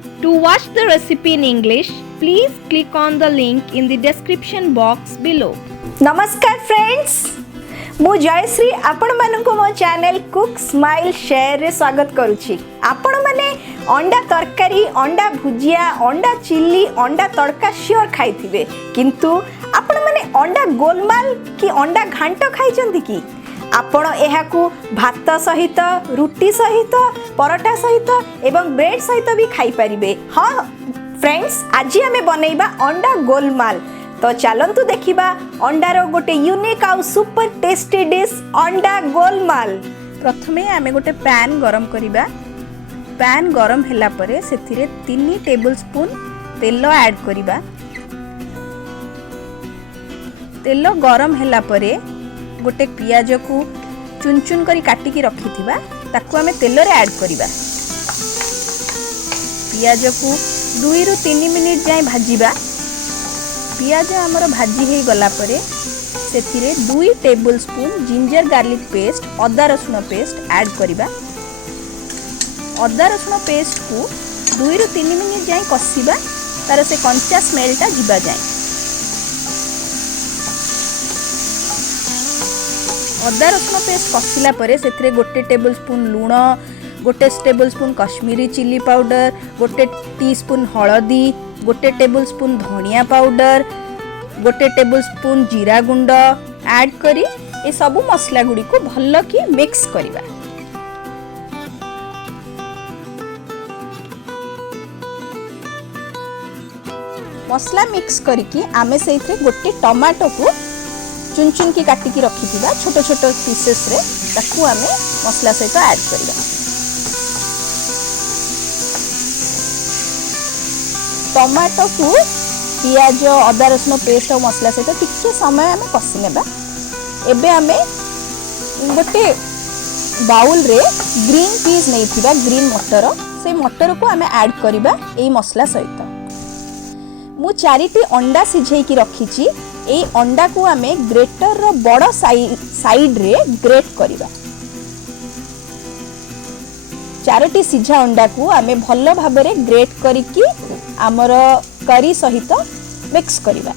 To watch the recipe in English, please click on the link in the description box below. नमस्कार friends, मु जयश्री आपण मानक मो channel cook smile share रे स्वागत करुछि। आपण माने अंडा तरकारी, अंडा भुजिया, अंडा चिल्ली, अंडा तड़का श्योर खाइथिबे, किंतु आपण माने अंडा गोलमाल कि अंडा घांट खाइचंती कि? आपण एहाकू भात सहित, रुटी सहित, परोटा सहित एवं ब्रेड सहित भी खाई परिबे। हाँ फ्रेंड्स, आज आमे बनैबा अंडा गोलमाल। तो चलंतु देखिबा अंडार गोटे यूनिक आउ सुपर टेस्टी डिश अंडा गोलमाल। प्रथमे आमे गोटे पैन गरम करिबा। पैन गरम हैला परे सेथिरे 3 टेबलस्पून तेल ऐड करिबा। तेल गरम हैला परे गोटे पियाज को चुन चुन करी काटिकी रखिथिबा ताकू आमे तेल रे ऐड करिबा। पियाज को 2 रु 3 मिनिट जाय भाजीबा। पियाज हमर भाजी हे गला परे सेथिरे 2 टेबलस्पून जिंजर गार्लिक पेस्ट, अदा रसुण पेस्ट ऐड करिबा। अदा रसुण पेस्ट को 2 रु 3 मिनिट जाय कसिबा, तार से कंचा स्मेलटा जिबा जाय। अदा रसुण पेस्ट कसिला परे सेथिरे गोटे टेबलस्पून लूण, गोटे टेबलस्पून कश्मीरी चिली पाउडर, गोटे टीस्पून हळदी, गोटे टेबलस्पून धनिया पाउडर, गोटे टेबलस्पून जीरा गुंड ऐड करी ए सब मसला गुडी को भल्ल की मिक्स करिबा। मसला मिक्स करिकी आमे सेइथरे गोटे टमाटो को चुन चुन की काटिकी रखिथिबा छोट छोट पीसेस रे ताकू आमे मसला सहित ऐड करिबा। टमाटो को पियाज, अदा रसुण पेस्ट और मसला सहित टिके समय आमे कसी नेबा। एबे आमे गोटे बाउल रे ग्रीन पीस नैथिबा, ग्रीन मटर, से मटर को आमे ऐड करिबा एई मसला सहित। मु 4टी अंडा सिझेई की रखिछि। ए अंडा को आमे ग्रेटर रो बड़ साइड रे ग्रेट करिबा। 4टी सिझा अंडा को आमे भल्ल भाबरे ग्रेट करिकी हमर करी सहित मिक्स करिबा।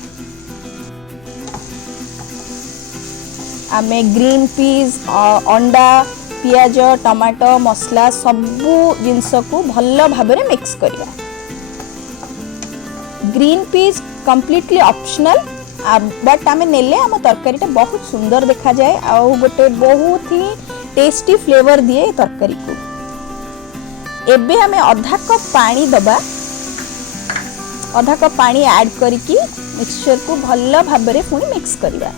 आमे ग्रीन पीस, अंडा, पियाज, टमाटो, मसला सबु जिंस को भल्ल भाबरे मिक्स करिबा। Green peas completely optional, but आमे नेले आम तरकारी बहुत सुंदर देखा जाए आउ गोटे बहुत ही टेस्टी फ्लेवर दिए तरकारी को। एबे आमे आधा कप पानी दबा। आधा कप पानी ऐड करिकी मिक्सचर को भल्ल भाबरे पुणी मिक्स करिबा।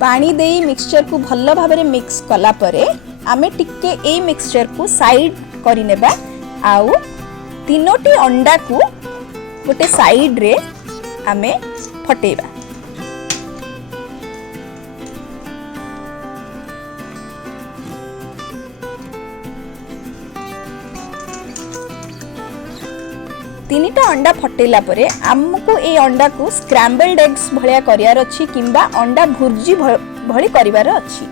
पानी देई मिक्सचर को भल्ल भाबरे मिक्स कला परे आमे टिके ए मिक्सचर को साइड करि नेबा। आउ 3टी अंडा को गोटे साइड रे आमे फटेबा। तीनटा अंडा फटेला परे आमको ए अंडा को स्क्रैम्बल्ड एग्स भलिया करियार अछि किंबा अंडा भुर्जी भली करिवार अछि।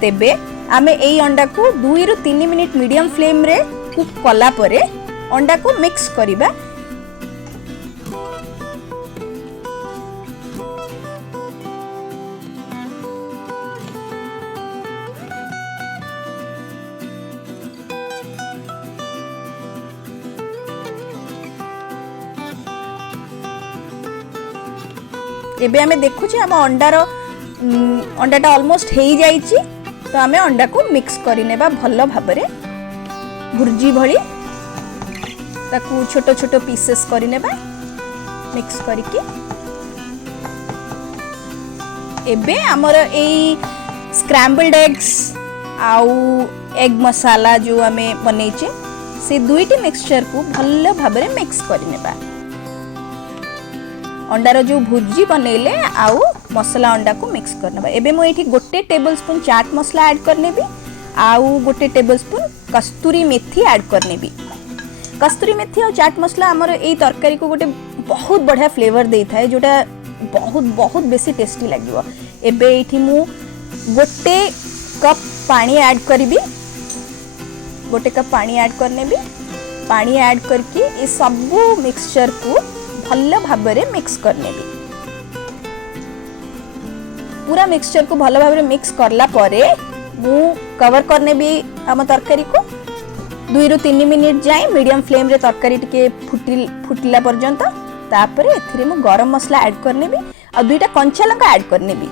तेबे आमे ए अंडा को 2 रु 3 मिनिट मीडियम फ्लेम रे कुक कला परे अंडा को मिक्स करिबा। एबे आमे देखु छी हम अंडाटा ऑलमोस्ट हेई जाईची। तो आमे अंडा को मिक्स करि नेबा भल्ल भाबरे भुर्जी भली ताकू छोट छोट पीसेस करि नेबा मिक्स करिकी। एबे हमर एई स्क्रैम्बल्ड एग्स आउ एग मसाला जो आमे बनेइचे से 2टी मिक्सचर को भल्ल भाबरे मिक्स करि नेबा। अंडार जो भुर्जी बनैले आउ मसला अंडा को मिक्स करनेबा। एबे मो एठी गोटे टेबलस्पून चाट मसला ऐड करनेबी आउ गोटे टेबलस्पून कस्तूरी मेथी ऐड करनेबी। कस्तूरी मेथी और चाट मसला हमर एई तरकारी को गोटे बहुत बढ़िया फ्लेवर देई थाए, जोटा बहुत बहुत बेसी टेस्टी लागिवो। एबे एठी मु गोटे कप पानी ऐड करी, गोटे कप पानी ऐड करने भी। पानी ऐड करके ये सब मिक्सचर को भल भाव में मिक्स करने भी। पूरा मिक्सचर को भल भाव में मिक्स करला परे मु कवर करने भी आम तरकारी को 2 ରୁ 3 मिनिट जाए मीडियम फ्लेम रे तरकारी टिके फुटिला पर्यंत। तापर एथिरे मु गरम मसला ऐड करने भी और 2टा कंचा लंका ऐड करने भी।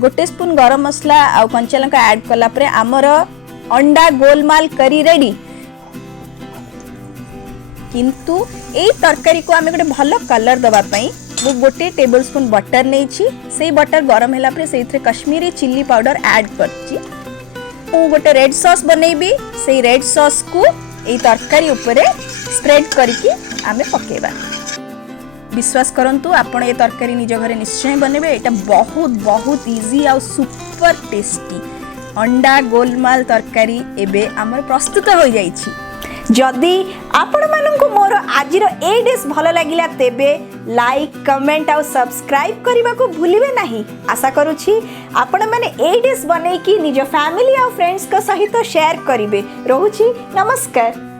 गोटे स्पून गरम मसला और कंचा लंका ऐड कला परे आमर अंडा गोलमाल करी रेडी। किंतु ए तरकारी को आमे गोटे भल कलर दबा पई मु गोटे टेबल स्पून बटर नेछि। से बटर गरम होला परे सेइथरे कश्मीरी चिल्ली पाउडर ऐड करछि। मु गोटे रेड सॉस बनैबी। से रेड सॉस को ए तरकारी ऊपर स्प्रेड करके आमे पकेबा। विश्वास करंतु आपण ये तरकारी निज घरे निश्चय बनेबे। एटा बहुत बहुत इजी आ सुपर टेस्टी अंडा गोलमाल तरकारी एबे हमर प्रस्तुत हो जाइछि। जदि आपण मानंकु मोर आजिर ए डिश भल लागिला तेबे लाइक कमेंट और सब्सक्राइब करने को भूलिबे नहीं। आशा करूछि आपण माने ए डिश बनै कि निज फैमिली और फ्रेंड्स को सहित शेयर करिवे। रहुछि नमस्कार।